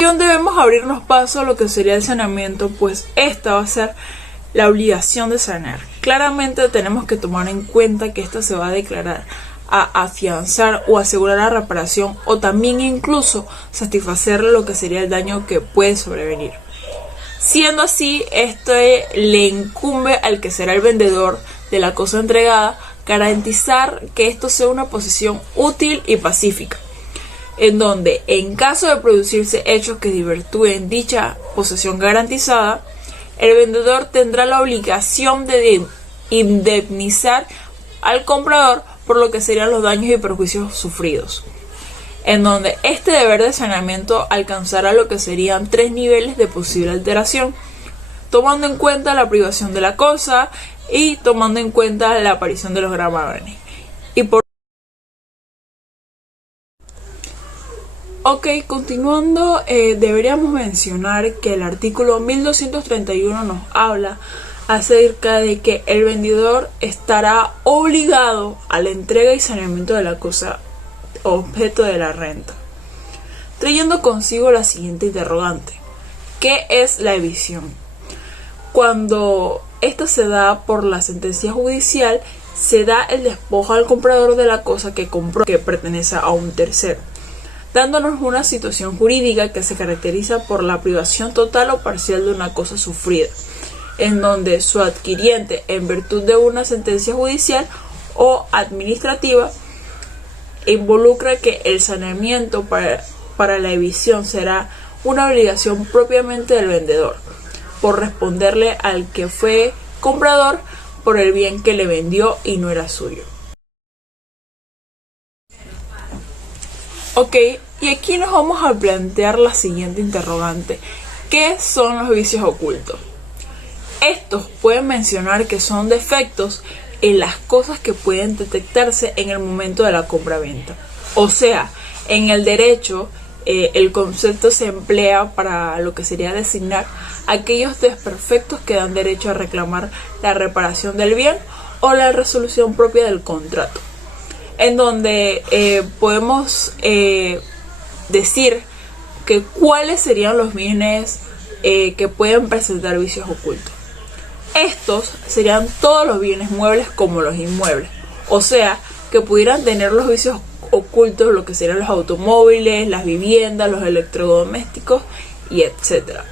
Debemos abrirnos paso a lo que sería el saneamiento, pues esta va a ser la obligación de sanear. Claramente tenemos que tomar en cuenta que esta se va a declarar a afianzar o asegurar la reparación, o también incluso satisfacer lo que sería el daño que puede sobrevenir. Siendo así, esto le incumbe al que será el vendedor de la cosa entregada garantizar que esto sea una posesión útil y pacífica, en donde, en caso de producirse hechos que desvirtúen dicha posesión garantizada, el vendedor tendrá la obligación de indemnizar al comprador por lo que serían los daños y perjuicios sufridos, en donde este deber de saneamiento alcanzará lo que serían 3 niveles de posible alteración, tomando en cuenta la privación de la cosa y tomando en cuenta la aparición de los gravámenes. Continuando, deberíamos mencionar que el artículo 1231 nos habla acerca de que el vendedor estará obligado a la entrega y saneamiento de la cosa objeto de la renta, trayendo consigo la siguiente interrogante: ¿qué es la evicción? Cuando esta se da por la sentencia judicial, se da el despojo al comprador de la cosa que compró, que pertenece a un tercero, dándonos una situación jurídica que se caracteriza por la privación total o parcial de una cosa sufrida, en donde su adquiriente, en virtud de una sentencia judicial o administrativa, involucra que el saneamiento para la evicción será una obligación propiamente del vendedor, por responderle al que fue comprador por el bien que le vendió y no era suyo. Y aquí nos vamos a plantear la siguiente interrogante: ¿qué son los vicios ocultos? Estos pueden mencionar que son defectos en las cosas que pueden detectarse en el momento de la compra-venta. O sea, en el derecho, el concepto se emplea para lo que sería designar aquellos desperfectos que dan derecho a reclamar la reparación del bien o la resolución propia del contrato, en donde podemos decir que cuáles serían los bienes que pueden presentar vicios ocultos. Estos serían todos los bienes muebles como los inmuebles, o sea, que pudieran tener los vicios ocultos lo que serían los automóviles, las viviendas, los electrodomésticos y etc.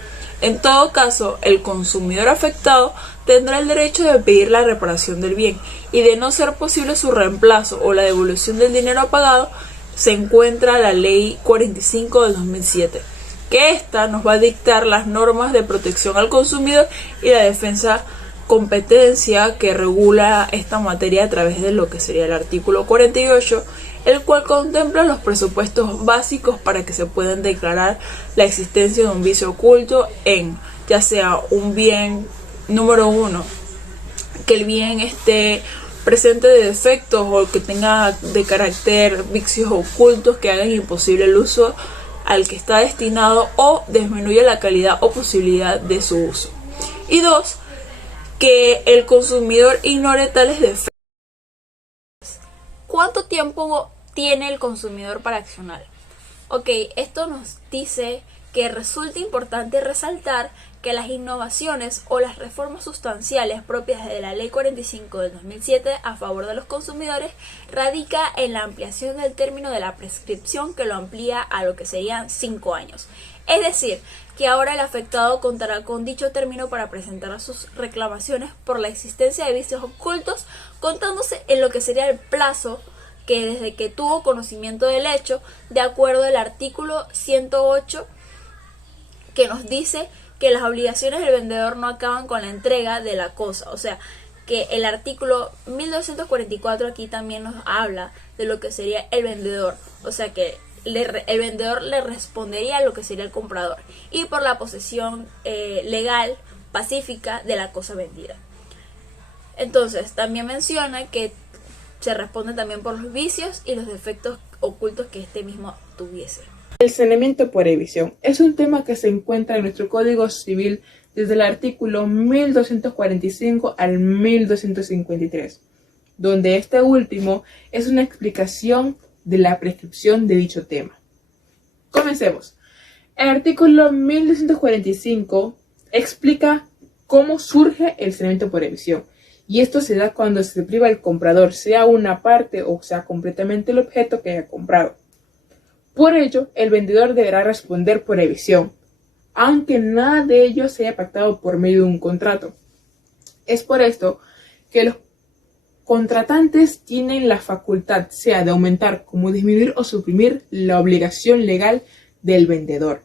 En todo caso, el consumidor afectado tendrá el derecho de pedir la reparación del bien, y de no ser posible su reemplazo o la devolución del dinero pagado, se encuentra la Ley 45 del 2007, que esta nos va a dictar las normas de protección al consumidor y la defensa competencia que regula esta materia a través de lo que sería el artículo 48, el cual contempla los presupuestos básicos para que se puedan declarar la existencia de un vicio oculto en, ya sea un bien, número 1, que el bien esté presente de defectos o que tenga de carácter vicios ocultos que hagan imposible el uso al que está destinado o disminuye la calidad o posibilidad de su uso. Y 2, que el consumidor ignore tales defectos. ¿Cuánto tiempo tiene el consumidor para accionar? Esto nos dice que resulta importante resaltar que las innovaciones o las reformas sustanciales propias de la Ley 45 del 2007 a favor de los consumidores radica en la ampliación del término de la prescripción, que lo amplía a lo que serían 5 años. Es decir, que ahora el afectado contará con dicho término para presentar sus reclamaciones por la existencia de vicios ocultos, contándose en lo que sería el plazo que desde que tuvo conocimiento del hecho, de acuerdo al artículo 108, que nos dice que las obligaciones del vendedor no acaban con la entrega de la cosa. O sea, que el artículo 1244 aquí también nos habla de lo que sería el vendedor. O sea, que el vendedor le respondería a lo que sería el comprador, y por la posesión legal, pacífica de la cosa vendida. Entonces, también menciona que se responde también por los vicios y los defectos ocultos que este mismo tuviese. El saneamiento por evicción es un tema que se encuentra en nuestro Código Civil desde el artículo 1245 al 1253, donde este último es una explicación de la prescripción de dicho tema. Comencemos. El artículo 1245 explica cómo surge el saneamiento por evisión. Y esto se da cuando se priva al comprador, sea una parte o sea completamente el objeto que haya comprado. Por ello, el vendedor deberá responder por evisión, aunque nada de ello se haya pactado por medio de un contrato. Es por esto que los contratantes tienen la facultad, sea de aumentar como disminuir o suprimir la obligación legal del vendedor.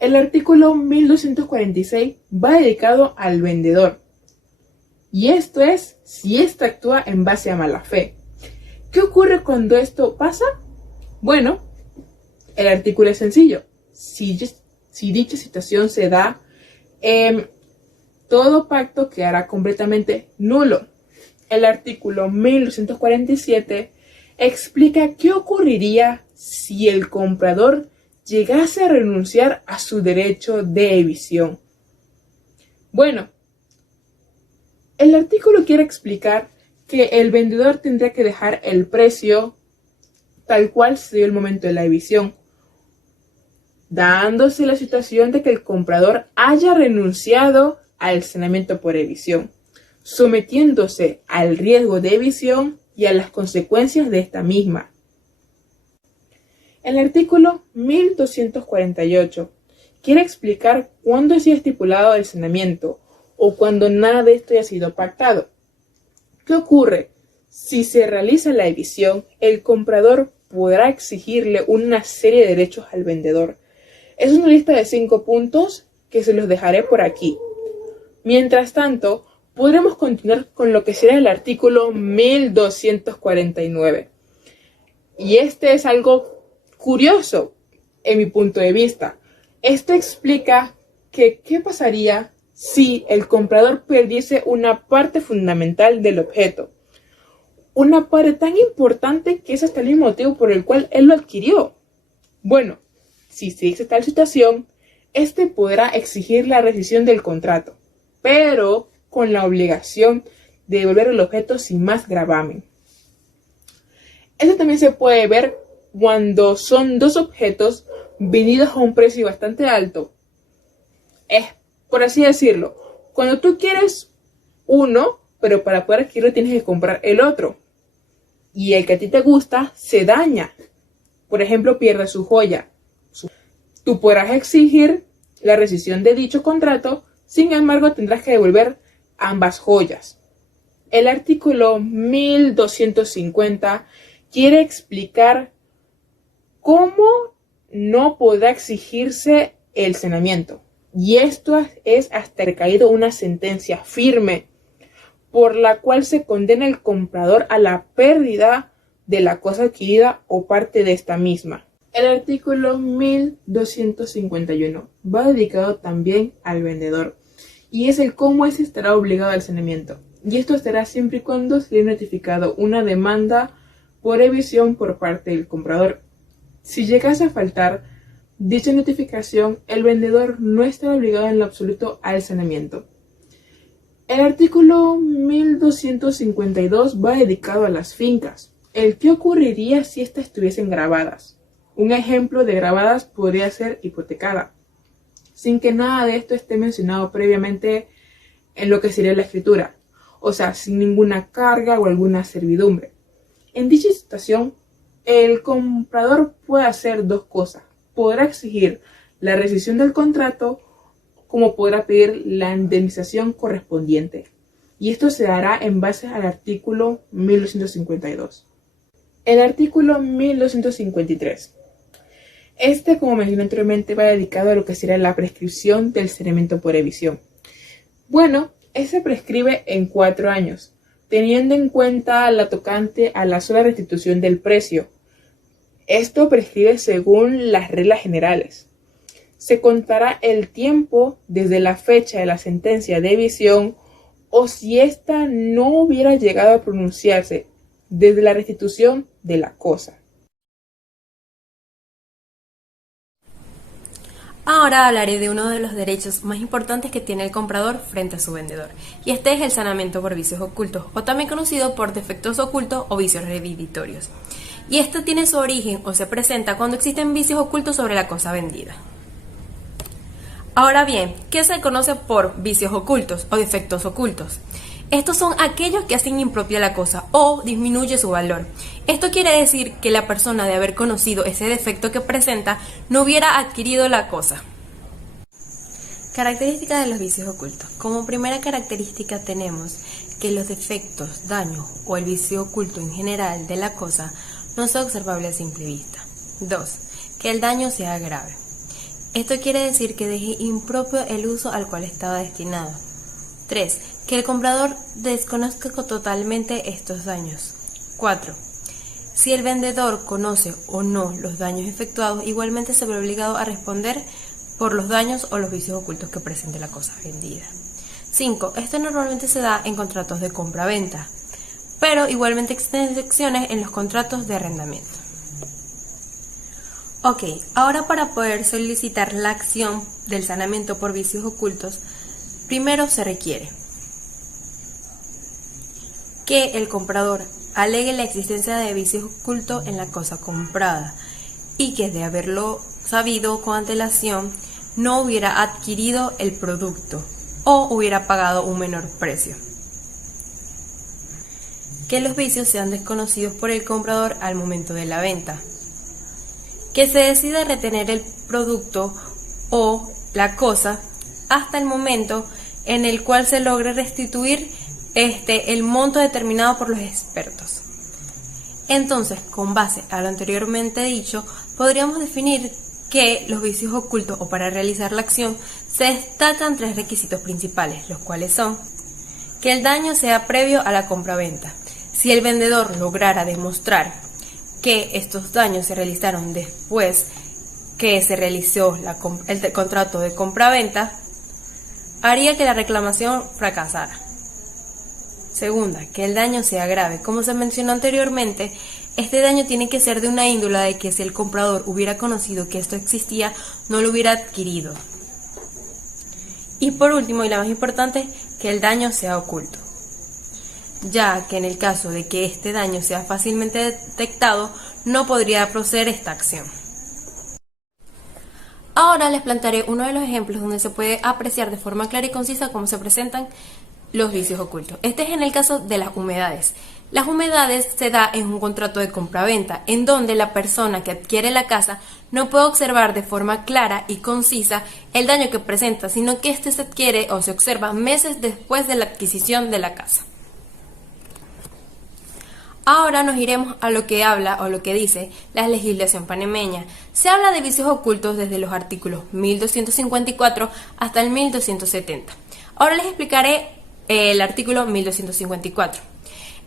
El artículo 1246 va dedicado al vendedor. Y esto es si éste actúa en base a mala fe. ¿Qué ocurre cuando esto pasa? Bueno, el artículo es sencillo. Si dicha situación se da, todo pacto quedará completamente nulo. El artículo 1247 explica qué ocurriría si el comprador llegase a renunciar a su derecho de evisión. Bueno, el artículo quiere explicar que el vendedor tendrá que dejar el precio tal cual se dio el momento de la evisión, dándose la situación de que el comprador haya renunciado al saneamiento por evisión, sometiéndose al riesgo de evisión y a las consecuencias de esta misma. El artículo 1248 quiere explicar cuándo ha sido estipulado el saneamiento o cuando nada de esto haya sido pactado. ¿Qué ocurre? Si se realiza la evisión, el comprador podrá exigirle una serie de derechos al vendedor. Es una lista de 5 puntos que se los dejaré por aquí. Mientras tanto, podremos continuar con lo que será el artículo 1249. Y este es algo curioso en mi punto de vista. Esto explica que qué pasaría si el comprador perdiese una parte fundamental del objeto. Una parte tan importante que es hasta el mismo motivo por el cual él lo adquirió. Bueno, si se dice tal situación, este podrá exigir la rescisión del contrato, pero con la obligación de devolver el objeto sin más gravamen. Esto también se puede ver cuando son dos objetos vendidos a un precio bastante alto. Es, por así decirlo, cuando tú quieres uno, pero para poder adquirirlo tienes que comprar el otro. Y el que a ti te gusta se daña. Por ejemplo, pierde su joya. Tú podrás exigir la rescisión de dicho contrato, sin embargo tendrás que devolver ambas joyas. El artículo 1250 quiere explicar cómo no podrá exigirse el saneamiento. Y esto es hasta recaído una sentencia firme por la cual se condena al comprador a la pérdida de la cosa adquirida o parte de esta misma. El artículo 1251 va dedicado también al vendedor y es el cómo éste estará obligado al saneamiento. Y esto estará siempre y cuando se le haya notificado una demanda por evisión por parte del comprador. Si llegase a faltar dicha notificación, el vendedor no estará obligado en lo absoluto al saneamiento. El artículo 1252 va dedicado a las fincas. El qué ocurriría si éstas estuviesen grabadas. Un ejemplo de grabadas podría ser hipotecada, sin que nada de esto esté mencionado previamente en lo que sería la escritura, o sea, sin ninguna carga o alguna servidumbre. En dicha situación, el comprador puede hacer dos cosas. Podrá exigir la rescisión del contrato, como podrá pedir la indemnización correspondiente. Y esto se hará en base al artículo 1252. El artículo 1253. Este, como mencioné anteriormente, va dedicado a lo que será la prescripción del saneamiento por evisión. Bueno, se prescribe en 4 años, teniendo en cuenta la tocante a la sola restitución del precio. Esto prescribe según las reglas generales. Se contará el tiempo desde la fecha de la sentencia de evisión o si ésta no hubiera llegado a pronunciarse desde la restitución de la cosa. Ahora hablaré de uno de los derechos más importantes que tiene el comprador frente a su vendedor, y este es el saneamiento por vicios ocultos, o también conocido por defectos ocultos o vicios redititorios. y esto tiene su origen o se presenta cuando existen vicios ocultos sobre la cosa vendida. Ahora bien, ¿qué se conoce por vicios ocultos o defectos ocultos? Estos son aquellos que hacen impropia la cosa o disminuye su valor. Esto quiere decir que la persona, de haber conocido ese defecto que presenta, no hubiera adquirido la cosa. Características de los vicios ocultos. Como primera característica tenemos que los defectos, daños o el vicio oculto en general de la cosa no sea observable a simple vista. 2. Que el daño sea grave. Esto quiere decir que deje impropio el uso al cual estaba destinado. 3. Que el comprador desconozca totalmente estos daños. 4. Si el vendedor conoce o no los daños efectuados, igualmente se ve obligado a responder por los daños o los vicios ocultos que presente la cosa vendida. 5. Esto normalmente se da en contratos de compra-venta, pero igualmente existen excepciones en los contratos de arrendamiento. Ok, ahora para poder solicitar la acción del saneamiento por vicios ocultos, primero se requiere que el comprador alegue la existencia de vicios ocultos en la cosa comprada y que, de haberlo sabido con antelación, no hubiera adquirido el producto o hubiera pagado un menor precio. Que los vicios sean desconocidos por el comprador al momento de la venta. Que se decida retener el producto o la cosa hasta el momento en el cual se logre restituir el monto determinado por los expertos. Entonces, con base a lo anteriormente dicho, podríamos definir que los vicios ocultos, o para realizar la acción, se destacan 3 requisitos principales, los cuales son que el daño sea previo a la compraventa. Si el vendedor lograra demostrar que estos daños se realizaron después que se realizó el contrato de compraventa, haría que la reclamación fracasara. Segunda, que el daño sea grave. Como se mencionó anteriormente, este daño tiene que ser de una índole de que si el comprador hubiera conocido que esto existía, no lo hubiera adquirido. Y por último, y la más importante, que el daño sea oculto, ya que en el caso de que este daño sea fácilmente detectado, no podría proceder esta acción. Ahora les plantearé uno de los ejemplos donde se puede apreciar de forma clara y concisa cómo se presentan los vicios ocultos. Este es en el caso de las humedades. Las humedades se da en un contrato de compraventa, en donde la persona que adquiere la casa no puede observar de forma clara y concisa el daño que presenta, sino que este se adquiere o se observa meses después de la adquisición de la casa. Ahora nos iremos a lo que habla o lo que dice la legislación panameña. Se habla de vicios ocultos desde los artículos 1254 hasta el 1270. Ahora les explicaré el artículo 1254.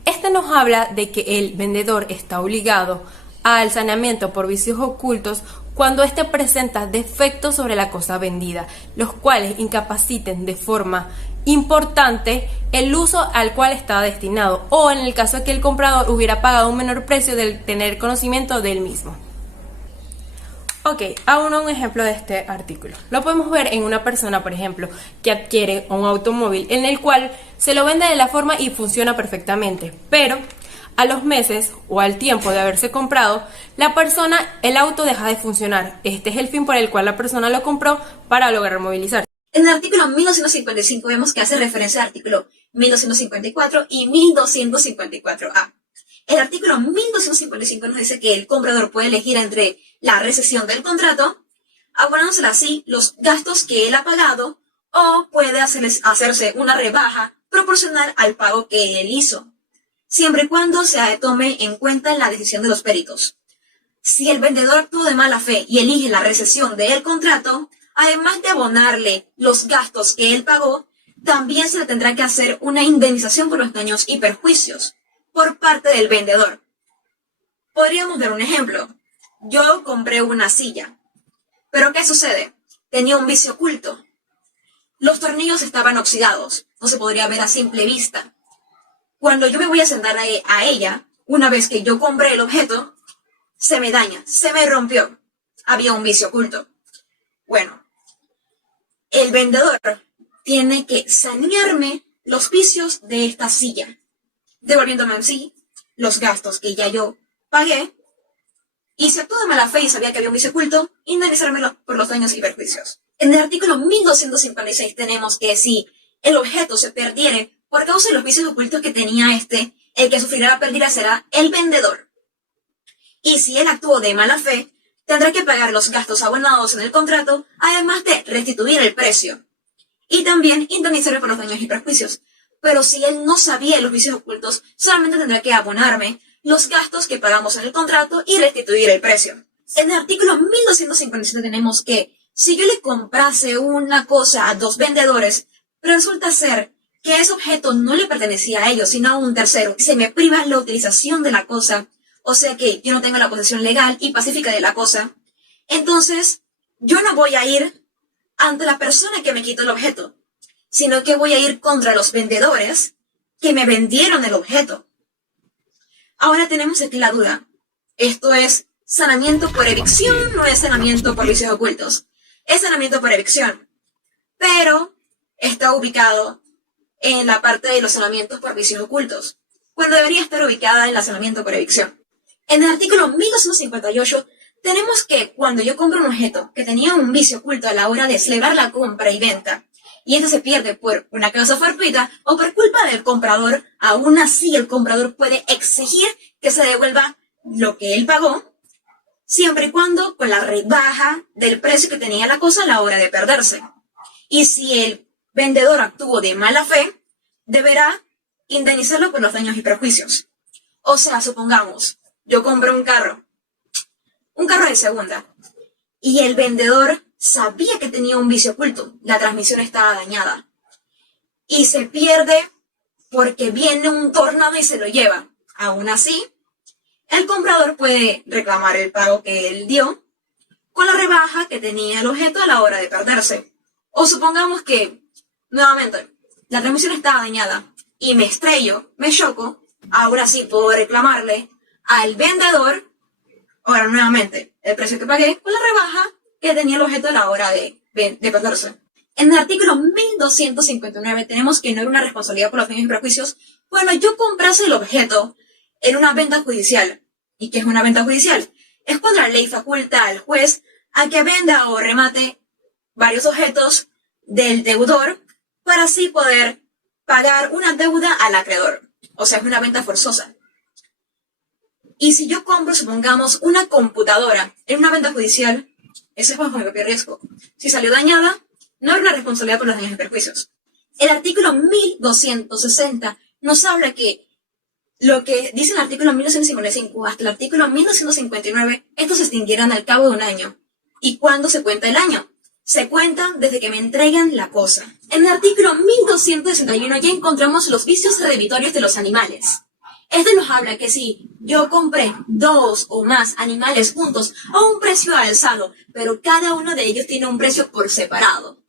Este nos habla de que el vendedor está obligado al saneamiento por vicios ocultos cuando éste presenta defectos sobre la cosa vendida, los cuales incapaciten de forma importante el uso al cual estaba destinado, o en el caso de que el comprador hubiera pagado un menor precio del tener conocimiento del mismo. Ok, aún un ejemplo de este artículo. Lo podemos ver en una persona, por ejemplo, que adquiere un automóvil en el cual se lo vende de la forma y funciona perfectamente, pero a los meses o al tiempo de haberse comprado, el auto deja de funcionar. Este es el fin por el cual la persona lo compró, para lograr movilizarse. En el artículo 1255 vemos que hace referencia al artículo 1254 y 1254A. El artículo 1255 nos dice que el comprador puede elegir entre la rescisión del contrato, abonándosele así los gastos que él ha pagado, o puede hacerse una rebaja proporcional al pago que él hizo, siempre y cuando se tome en cuenta la decisión de los peritos. Si el vendedor actuó de mala fe y elige la rescisión del contrato, además de abonarle los gastos que él pagó, también se le tendrá que hacer una indemnización por los daños y perjuicios por parte del vendedor. Podríamos dar un ejemplo. Yo compré una silla, pero ¿qué sucede? Tenía un vicio oculto. Los tornillos estaban oxidados, no se podría ver a simple vista. Cuando yo me voy a sentar a ella, una vez que yo compré el objeto, se me daña, se me rompió. Había un vicio oculto. Bueno, el vendedor tiene que sanearme los vicios de esta silla, devolviéndome en sí los gastos que ya yo pagué Y si actuó de mala fe y sabía que había un vicio oculto, indemnizármelo por los daños y perjuicios. En el artículo 1256 tenemos que si el objeto se perdiere por causa de los vicios ocultos que tenía el que sufrirá la pérdida será el vendedor. Y si él actuó de mala fe, tendrá que pagar los gastos abonados en el contrato, además de restituir el precio. Y también indemnizarme por los daños y perjuicios. Pero si él no sabía de los vicios ocultos, solamente tendrá que abonarme los gastos que pagamos en el contrato y restituir el precio. En el artículo 1257 tenemos que si yo le comprase una cosa a dos vendedores, pero resulta ser que ese objeto no le pertenecía a ellos, sino a un tercero, y se me priva la utilización de la cosa, o sea que yo no tengo la posesión legal y pacífica de la cosa, entonces yo no voy a ir ante la persona que me quitó el objeto, sino que voy a ir contra los vendedores que me vendieron el objeto. Ahora tenemos aquí la duda. ¿Esto es sanamiento por evicción o no es sanamiento por vicios ocultos? Es sanamiento por evicción, pero está ubicado en la parte de los sanamientos por vicios ocultos, cuando debería estar ubicada en el sanamiento por evicción. En el artículo 1258 tenemos que cuando yo compro un objeto que tenía un vicio oculto a la hora de celebrar la compra y venta, y este se pierde por una causa fortuita o por culpa del comprador, aún así el comprador puede exigir que se devuelva lo que él pagó, siempre y cuando con la rebaja del precio que tenía la cosa a la hora de perderse. Y si el vendedor actuó de mala fe, deberá indemnizarlo por los daños y perjuicios. O sea, supongamos, yo compro un carro de segunda, y el vendedor sabía que tenía un vicio oculto, la transmisión estaba dañada, y se pierde porque viene un tornado y se lo lleva. Aún así, el comprador puede reclamar el pago que él dio con la rebaja que tenía el objeto a la hora de perderse. O supongamos que, nuevamente, la transmisión estaba dañada y me estrello, me choco, ahora sí puedo reclamarle al vendedor, ahora nuevamente, el precio que pagué con la rebaja que tenía el objeto a la hora de perderse. En el artículo 1259 tenemos que no era una responsabilidad por los daños y perjuicios cuando yo comprase el objeto en una venta judicial. ¿Y qué es una venta judicial? Es cuando la ley faculta al juez a que venda o remate varios objetos del deudor para así poder pagar una deuda al acreedor. O sea, es una venta forzosa. Y si yo compro, supongamos, una computadora en una venta judicial, eso es bajo mi propio riesgo. Si salió dañada, no es una responsabilidad por los daños y perjuicios. El artículo 1260 nos habla que lo que dice el artículo 1255 hasta el artículo 1259, estos se extinguirán al cabo de un año. ¿Y cuándo se cuenta el año? Se cuenta desde que me entregan la cosa. En el artículo 1261 ya encontramos los vicios redditorios de los animales. Este nos habla que si yo compré dos o más animales juntos a un precio alzado, pero cada uno de ellos tiene un precio por separado,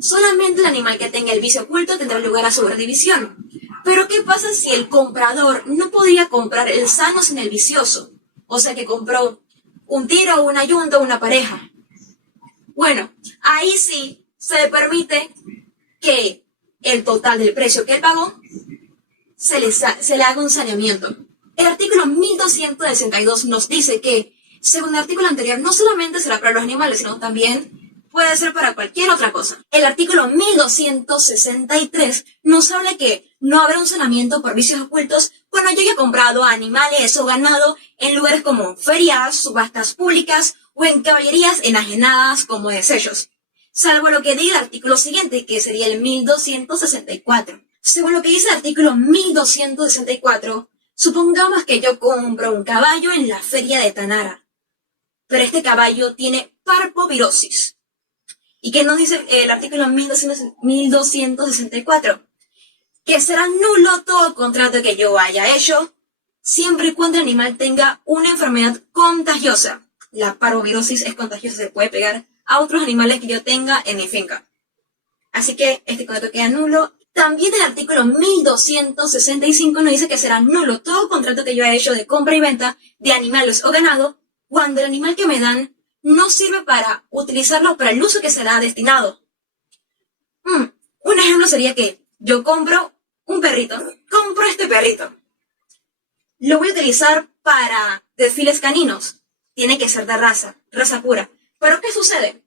solamente el animal que tenga el vicio oculto tendrá lugar a su redivisión. Pero ¿qué pasa si el comprador no podía comprar el sano sin el vicioso? O sea que compró un tiro, una yunta o una pareja. Bueno, ahí sí se le permite que el total del precio que él pagó se le haga un saneamiento. El artículo 1262 nos dice que, según el artículo anterior, no solamente será para los animales, sino también puede ser para cualquier otra cosa. El artículo 1263 nos habla que no habrá un saneamiento por vicios ocultos cuando yo haya comprado animales o ganado en lugares como ferias, subastas públicas o en caballerías enajenadas como desechos, salvo lo que diga el artículo siguiente, que sería el 1264. Según lo que dice el artículo 1264, supongamos que yo compro un caballo en la feria de Tanara, pero este caballo tiene parvovirosis. ¿Y qué nos dice el artículo 1264? Que será nulo todo contrato que yo haya hecho, siempre y cuando el animal tenga una enfermedad contagiosa. La parvovirosis es contagiosa, se puede pegar a otros animales que yo tenga en mi finca. Así que este contrato queda nulo. También el artículo 1265 nos dice que será nulo todo contrato que yo haya hecho de compra y venta de animales o ganado cuando el animal que me dan no sirve para utilizarlo para el uso que será destinado. Un ejemplo sería que yo compro un perrito, compro este perrito, lo voy a utilizar para desfiles caninos, tiene que ser de raza pura. Pero ¿qué sucede?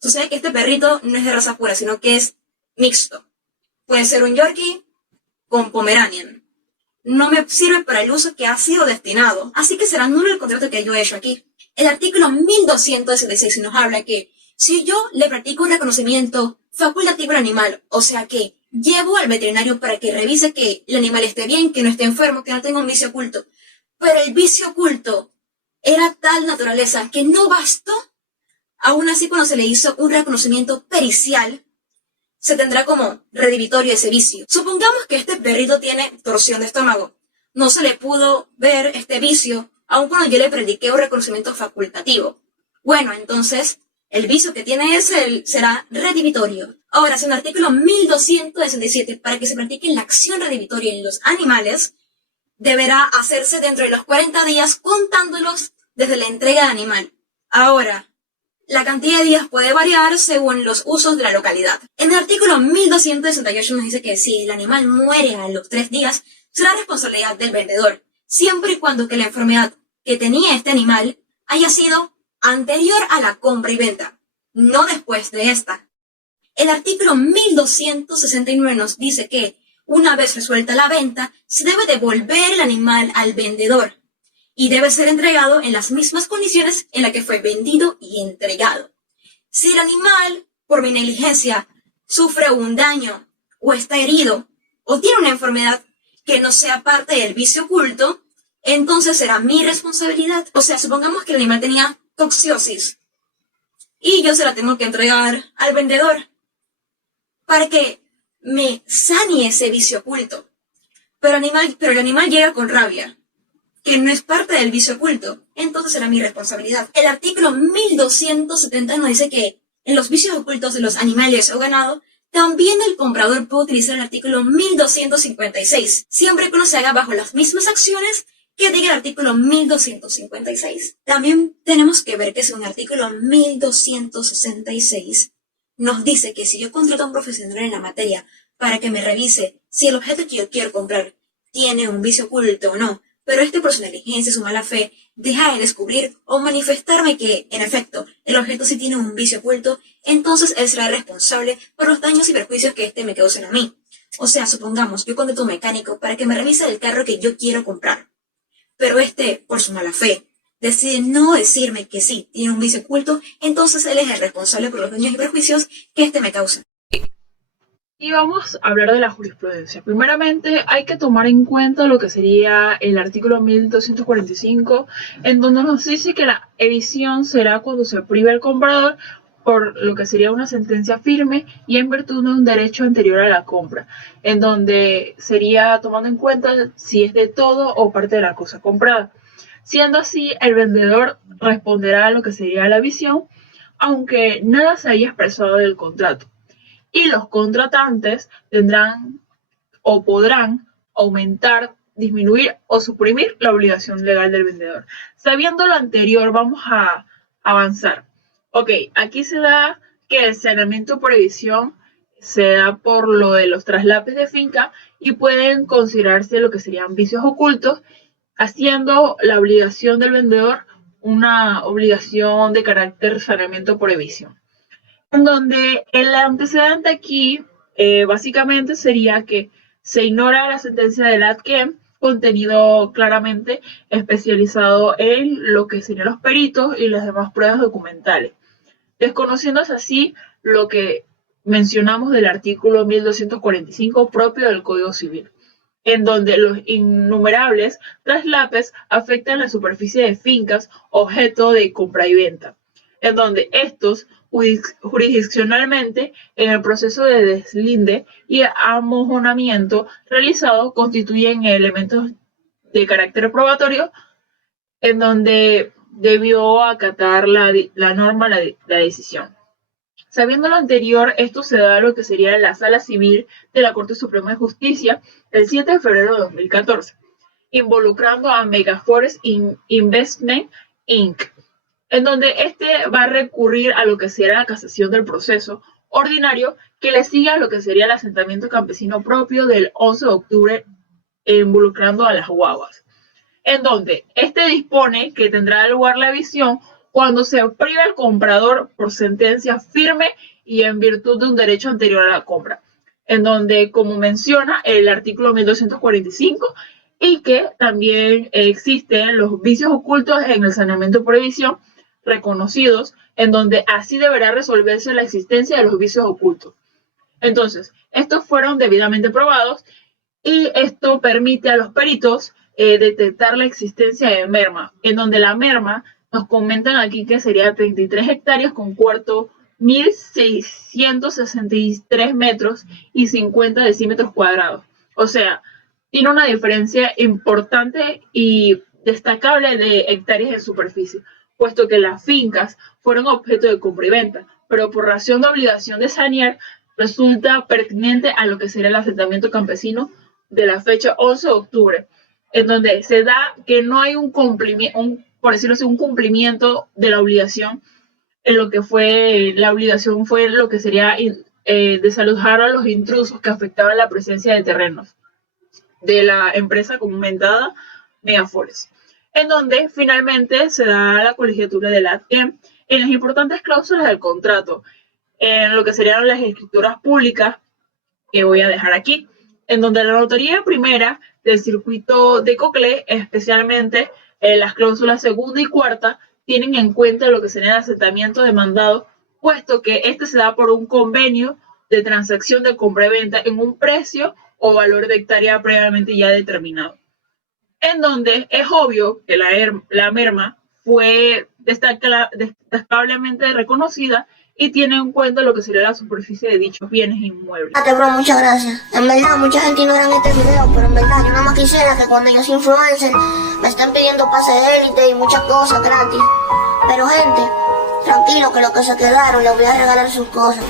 Sucede que este perrito no es de raza pura, sino que es mixto. Puede ser un Yorkie con Pomeranian. No me sirve para el uso que ha sido destinado, así que será nulo el contrato que yo he hecho aquí. El artículo 1266 nos habla que si yo le practico un reconocimiento facultativo al animal, o sea que llevo al veterinario para que revise que el animal esté bien, que no esté enfermo, que no tenga un vicio oculto, pero el vicio oculto era tal naturaleza que no bastó, aún así cuando se le hizo un reconocimiento pericial, se tendrá como redivitorio ese vicio. Supongamos que este perrito tiene torsión de estómago. No se le pudo ver este vicio, aun cuando yo le prediqué un reconocimiento facultativo. Bueno, entonces, el vicio que tiene será redivitorio. Ahora, si en el artículo 1267, para que se practique la acción redivitoria en los animales, deberá hacerse dentro de los 40 días contándolos desde la entrega de animal. Ahora, la cantidad de días puede variar según los usos de la localidad. En el artículo 1268 nos dice que si el animal muere a los 3 días, será responsabilidad del vendedor, siempre y cuando que la enfermedad que tenía este animal haya sido anterior a la compra y venta, no después de esta. El artículo 1269 nos dice que, una vez resuelta la venta, se debe devolver el animal al vendedor y debe ser entregado en las mismas condiciones en las que fue vendido y entregado. Si el animal, por mi negligencia, sufre un daño o está herido o tiene una enfermedad que no sea parte del vicio oculto, entonces será mi responsabilidad. O sea, supongamos que el animal tenía toxiosis y yo se la tengo que entregar al vendedor para que me sane ese vicio oculto. Pero el animal llega con rabia, que no es parte del vicio oculto, entonces será mi responsabilidad. El artículo 1270 nos dice que en los vicios ocultos de los animales o ganado, también el comprador puede utilizar el artículo 1256, siempre y cuando se haga bajo las mismas acciones que diga el artículo 1256. También tenemos que ver que según el artículo 1266 nos dice que si yo contrato a un profesional en la materia para que me revise si el objeto que yo quiero comprar tiene un vicio oculto o no, pero este por su negligencia y su mala fe deja de descubrir o manifestarme que, en efecto, el objeto sí tiene un vicio oculto, entonces él será responsable por los daños y perjuicios que me causen a mí. O sea, supongamos, yo contrato a un mecánico para que me revise el carro que yo quiero comprar, pero por su mala fe, decide no decirme que sí tiene un vicio oculto, entonces él es el responsable por los daños y perjuicios que me causa. Y vamos a hablar de la jurisprudencia. Primeramente, hay que tomar en cuenta lo que sería el artículo 1245, en donde nos dice que la evicción será cuando se prive al comprador por lo que sería una sentencia firme y en virtud de un derecho anterior a la compra, en donde sería tomando en cuenta si es de todo o parte de la cosa comprada. Siendo así, el vendedor responderá a lo que sería la evicción, aunque nada se haya expresado del contrato. Y los contratantes tendrán o podrán aumentar, disminuir o suprimir la obligación legal del vendedor. Sabiendo lo anterior, vamos a avanzar. Ok, aquí se da que el saneamiento por evicción se da por lo de los traslapes de finca y pueden considerarse lo que serían vicios ocultos, haciendo la obligación del vendedor una obligación de carácter saneamiento por evicción. En donde el antecedente aquí básicamente sería que se ignora la sentencia del ADQM, contenido claramente especializado en lo que serían los peritos y las demás pruebas documentales, desconociéndose así lo que mencionamos del artículo 1245 propio del Código Civil, en donde los innumerables traslapes afectan la superficie de fincas objeto de compra y venta, en donde estos jurisdiccionalmente en el proceso de deslinde y amojonamiento realizado constituyen elementos de carácter probatorio en donde debió acatar la norma la decisión. Sabiendo lo anterior, esto se da a lo que sería la Sala Civil de la Corte Suprema de Justicia el 7 de febrero de 2014, involucrando a Megaforest Investment Inc., en donde va a recurrir a lo que será la casación del proceso ordinario que le sigue a lo que sería el asentamiento campesino propio del 11 de octubre involucrando a las guaguas. en donde este dispone que tendrá lugar la evicción cuando se priva al comprador por sentencia firme y en virtud de un derecho anterior a la compra, en donde, como menciona el artículo 1245, y que también existen los vicios ocultos en el saneamiento por evicción reconocidos, en donde así deberá resolverse la existencia de los vicios ocultos. Entonces, estos fueron debidamente probados y esto permite a los peritos detectar la existencia de merma, en donde la merma nos comentan aquí que sería 33 hectáreas con cuarto 1.663 metros y 50 decímetros cuadrados. O sea, tiene una diferencia importante y destacable de hectáreas de superficie, puesto que las fincas fueron objeto de compra y venta, pero por razón de obligación de sanear, resulta pertinente a lo que sería el asentamiento campesino de la fecha 11 de octubre, en donde se da que no hay un cumplimiento, por decirlo así, un cumplimiento de la obligación. En lo que fue la obligación fue lo que sería desalojar a los intrusos que afectaban la presencia de terrenos de la empresa comentada Megaforest, en donde finalmente se da la colegiatura del ATM en las importantes cláusulas del contrato, en lo que serían las escrituras públicas, que voy a dejar aquí, en donde la notaría primera del circuito de Coclé, especialmente las cláusulas segunda y cuarta, tienen en cuenta lo que sería el asentamiento demandado, puesto que este se da por un convenio de transacción de compra y venta en un precio o valor de hectárea previamente ya determinado, en donde es obvio que la merma fue destacablemente reconocida y tiene en cuenta lo que sería la superficie de dichos bienes inmuebles. Bro, muchas gracias. En verdad, mucha gente ignora este video, pero en verdad, yo nada más quisiera que cuando yo soy influencer me estén pidiendo pase élite y muchas cosas gratis. Pero gente, tranquilo que los que se quedaron les voy a regalar sus cosas.